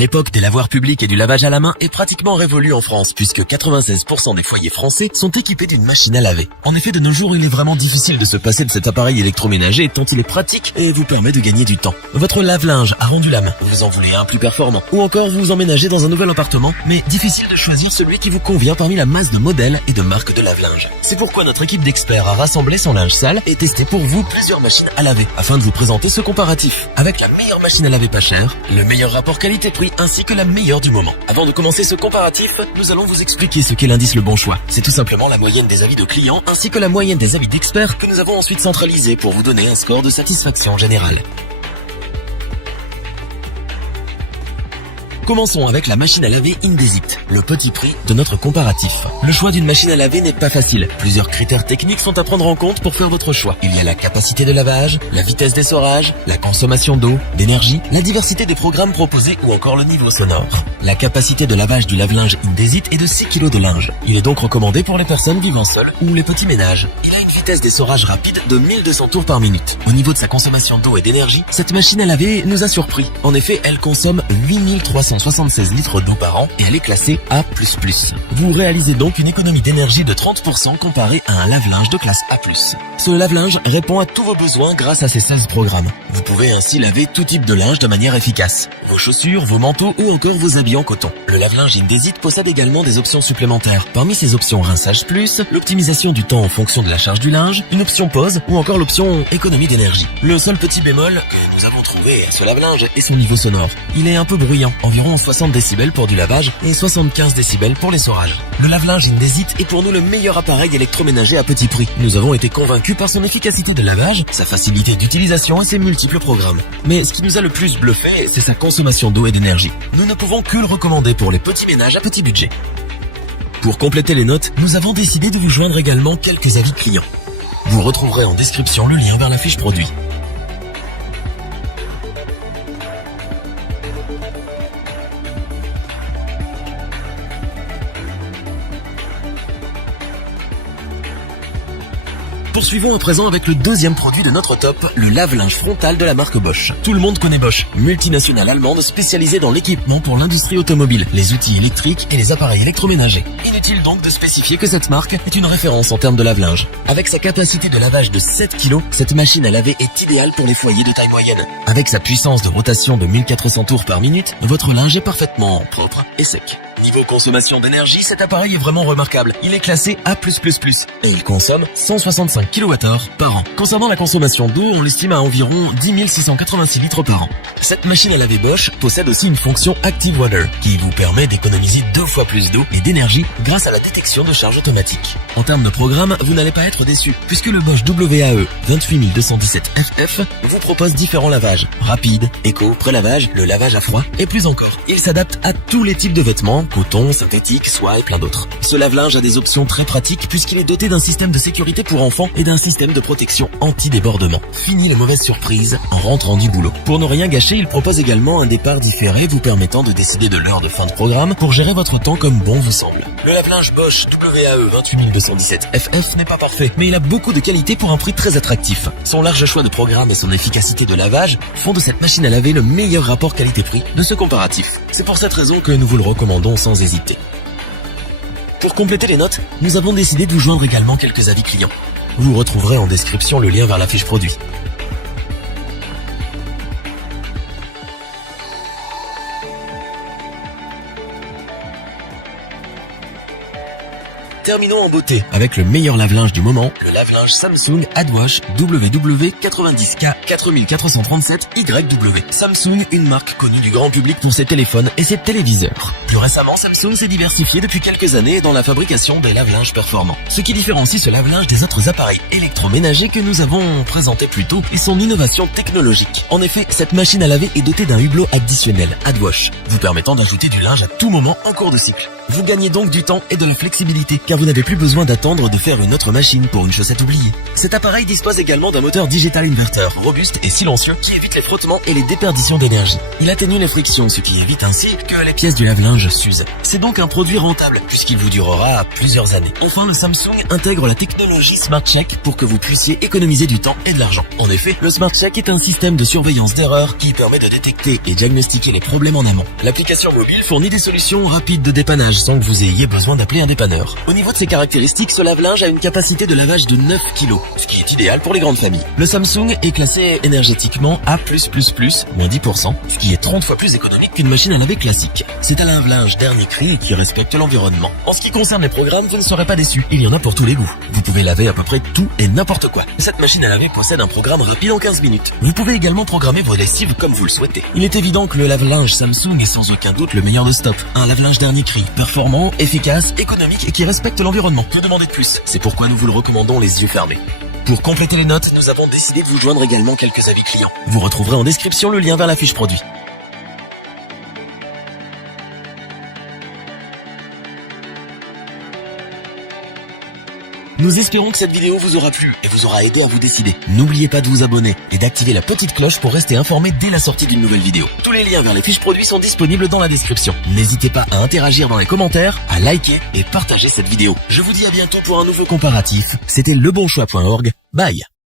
L'époque des lavoirs publics et du lavage à la main est pratiquement révolue en France, puisque 96% des foyers français sont équipés d'une machine à laver. En effet, de nos jours, il est vraiment difficile de se passer de cet appareil électroménager tant il est pratique et vous permet de gagner du temps. Votre lave-linge a rendu l'âme, vous en voulez un plus performant, ou encore vous emménagez dans un nouvel appartement, mais difficile de choisir celui qui vous convient parmi la masse de modèles et de marques de lave-linge. C'est pourquoi notre équipe d'experts a rassemblé son linge sale et testé pour vous plusieurs machines à laver, afin de vous présenter ce comparatif, avec la meilleure machine à laver pas chère, le meilleur rapport qualité-prix ainsi que la meilleure du moment. Avant de commencer ce comparatif, nous allons vous expliquer ce qu'est l'indice Le Bon Choix. C'est tout simplement la moyenne des avis de clients ainsi que la moyenne des avis d'experts que nous avons ensuite centralisé pour vous donner un score de satisfaction générale. Commençons avec la machine à laver Indesit, le petit prix de notre comparatif. Le choix d'une machine à laver n'est pas facile. Plusieurs critères techniques sont à prendre en compte pour faire votre choix. Il y a la capacité de lavage, la vitesse d'essorage, la consommation d'eau, d'énergie, la diversité des programmes proposés ou encore le niveau sonore. La capacité de lavage du lave-linge Indesit est de 6 kg de linge. Il est donc recommandé pour les personnes vivant seules ou les petits ménages. Il a une vitesse d'essorage rapide de 1200 tours par minute. Au niveau de sa consommation d'eau et d'énergie, cette machine à laver nous a surpris. En effet, elle consomme 8376 litres d'eau par an et elle est classée A++. Vous réalisez donc une économie d'énergie de 30% comparée à un lave-linge de classe A+. Ce lave-linge répond à tous vos besoins grâce à ses 16 programmes. Vous pouvez ainsi laver tout type de linge de manière efficace. Vos chaussures, vos manteaux ou encore vos habits en coton. Le lave-linge Indesit possède également des options supplémentaires. Parmi ces options rinçage plus, l'optimisation du temps en fonction de la charge du linge, une option pause ou encore l'option économie d'énergie. Le seul petit bémol que nous avons trouvé à ce lave-linge est son niveau sonore. Il est un peu bruyant, environ 60 décibels pour du lavage et 75 décibels pour l'essorage. Le lave-linge Indesit est pour nous le meilleur appareil électroménager à petit prix. Nous avons été convaincus par son efficacité de lavage, sa facilité d'utilisation et ses multiples programmes. Mais ce qui nous a le plus bluffé, c'est sa consommation d'eau et d'énergie. Nous ne pouvons que le recommander pour les petits ménages à petit budget. Pour compléter les notes, nous avons décidé de vous joindre également quelques avis clients. Vous retrouverez en description le lien vers la fiche produit. Poursuivons à présent avec le deuxième produit de notre top, le lave-linge frontal de la marque Bosch. Tout le monde connaît Bosch, multinationale allemande spécialisée dans l'équipement pour l'industrie automobile, les outils électriques et les appareils électroménagers. Inutile donc de spécifier que cette marque est une référence en termes de lave-linge. Avec sa capacité de lavage de 7 kg, cette machine à laver est idéale pour les foyers de taille moyenne. Avec sa puissance de rotation de 1400 tours par minute, votre linge est parfaitement propre et sec. Niveau consommation d'énergie, cet appareil est vraiment remarquable. Il est classé A+++, et il consomme 165 kWh par an. Concernant la consommation d'eau, on l'estime à environ 10 686 litres par an. Cette machine à laver Bosch possède aussi une fonction Active Water, qui vous permet d'économiser 2 fois plus d'eau et d'énergie grâce à la détection de charge automatique. En termes de programme, vous n'allez pas être déçu, puisque le Bosch WAE 28217FF vous propose différents lavages. Rapide, éco, pré-lavage, le lavage à froid, et plus encore. Il s'adapte à tous les types de vêtements, coton, synthétique, soie et plein d'autres. Ce lave-linge a des options très pratiques puisqu'il est doté d'un système de sécurité pour enfants et d'un système de protection anti-débordement. Fini les mauvaises surprises en rentrant du boulot. Pour ne rien gâcher, il propose également un départ différé vous permettant de décider de l'heure de fin de programme pour gérer votre temps comme bon vous semble. Le lave-linge Bosch WAE 28217FF n'est pas parfait, mais il a beaucoup de qualité pour un prix très attractif. Son large choix de programmes et son efficacité de lavage font de cette machine à laver le meilleur rapport qualité-prix de ce comparatif. C'est pour cette raison que nous vous le recommandons sans hésiter. Pour compléter les notes, nous avons décidé de vous joindre également quelques avis clients. Vous retrouverez en description le lien vers la fiche produit. Terminons en beauté avec le meilleur lave-linge du moment, le lave-linge Samsung AdWash WW90K4437YW. Samsung, une marque connue du grand public pour ses téléphones et ses téléviseurs. Plus récemment, Samsung s'est diversifié depuis quelques années dans la fabrication des lave-linges performants. Ce qui différencie ce lave-linge des autres appareils électroménagers que nous avons présentés plus tôt est son innovation technologique. En effet, cette machine à laver est dotée d'un hublot additionnel, AdWash, vous permettant d'ajouter du linge à tout moment en cours de cycle. Vous gagnez donc du temps et de la flexibilité car vous n'avez plus besoin d'attendre de faire une autre machine pour une chaussette oubliée. Cet appareil dispose également d'un moteur digital inverter robuste et silencieux qui évite les frottements et les déperditions d'énergie. Il atténue les frictions, ce qui évite ainsi que les pièces du lave-linge s'usent. C'est donc un produit rentable puisqu'il vous durera plusieurs années. Enfin, le Samsung intègre la technologie Smart Check pour que vous puissiez économiser du temps et de l'argent. En effet, le Smart Check est un système de surveillance d'erreurs qui permet de détecter et diagnostiquer les problèmes en amont. L'application mobile fournit des solutions rapides de dépannage sans que vous ayez besoin d'appeler un dépanneur. Au niveau de ses caractéristiques, ce lave-linge a une capacité de lavage de 9 kg, ce qui est idéal pour les grandes familles. Le Samsung est classé énergétiquement A+++, moins 10%, ce qui est 30 fois plus économique qu'une machine à laver classique. C'est un lave-linge dernier cri qui respecte l'environnement. En ce qui concerne les programmes, vous ne serez pas déçus. Il y en a pour tous les goûts. Vous pouvez laver à peu près tout et n'importe quoi. Cette machine à laver possède un programme rapide en 15 minutes. Vous pouvez également programmer vos lessives comme vous le souhaitez. Il est évident que le lave-linge Samsung est sans aucun doute le meilleur de stop. Un lave-linge dernier cri, performant, efficace, économique et qui respecte l'environnement. Que demander de plus? C'est pourquoi nous vous le recommandons les yeux fermés. Pour compléter les notes, nous avons décidé de vous joindre également quelques avis clients. Vous retrouverez en description le lien vers la fiche produit. Nous espérons que cette vidéo vous aura plu et vous aura aidé à vous décider. N'oubliez pas de vous abonner et d'activer la petite cloche pour rester informé dès la sortie d'une nouvelle vidéo. Tous les liens vers les fiches produits sont disponibles dans la description. N'hésitez pas à interagir dans les commentaires, à liker et partager cette vidéo. Je vous dis à bientôt pour un nouveau comparatif. C'était lebonchoix.org. Bye.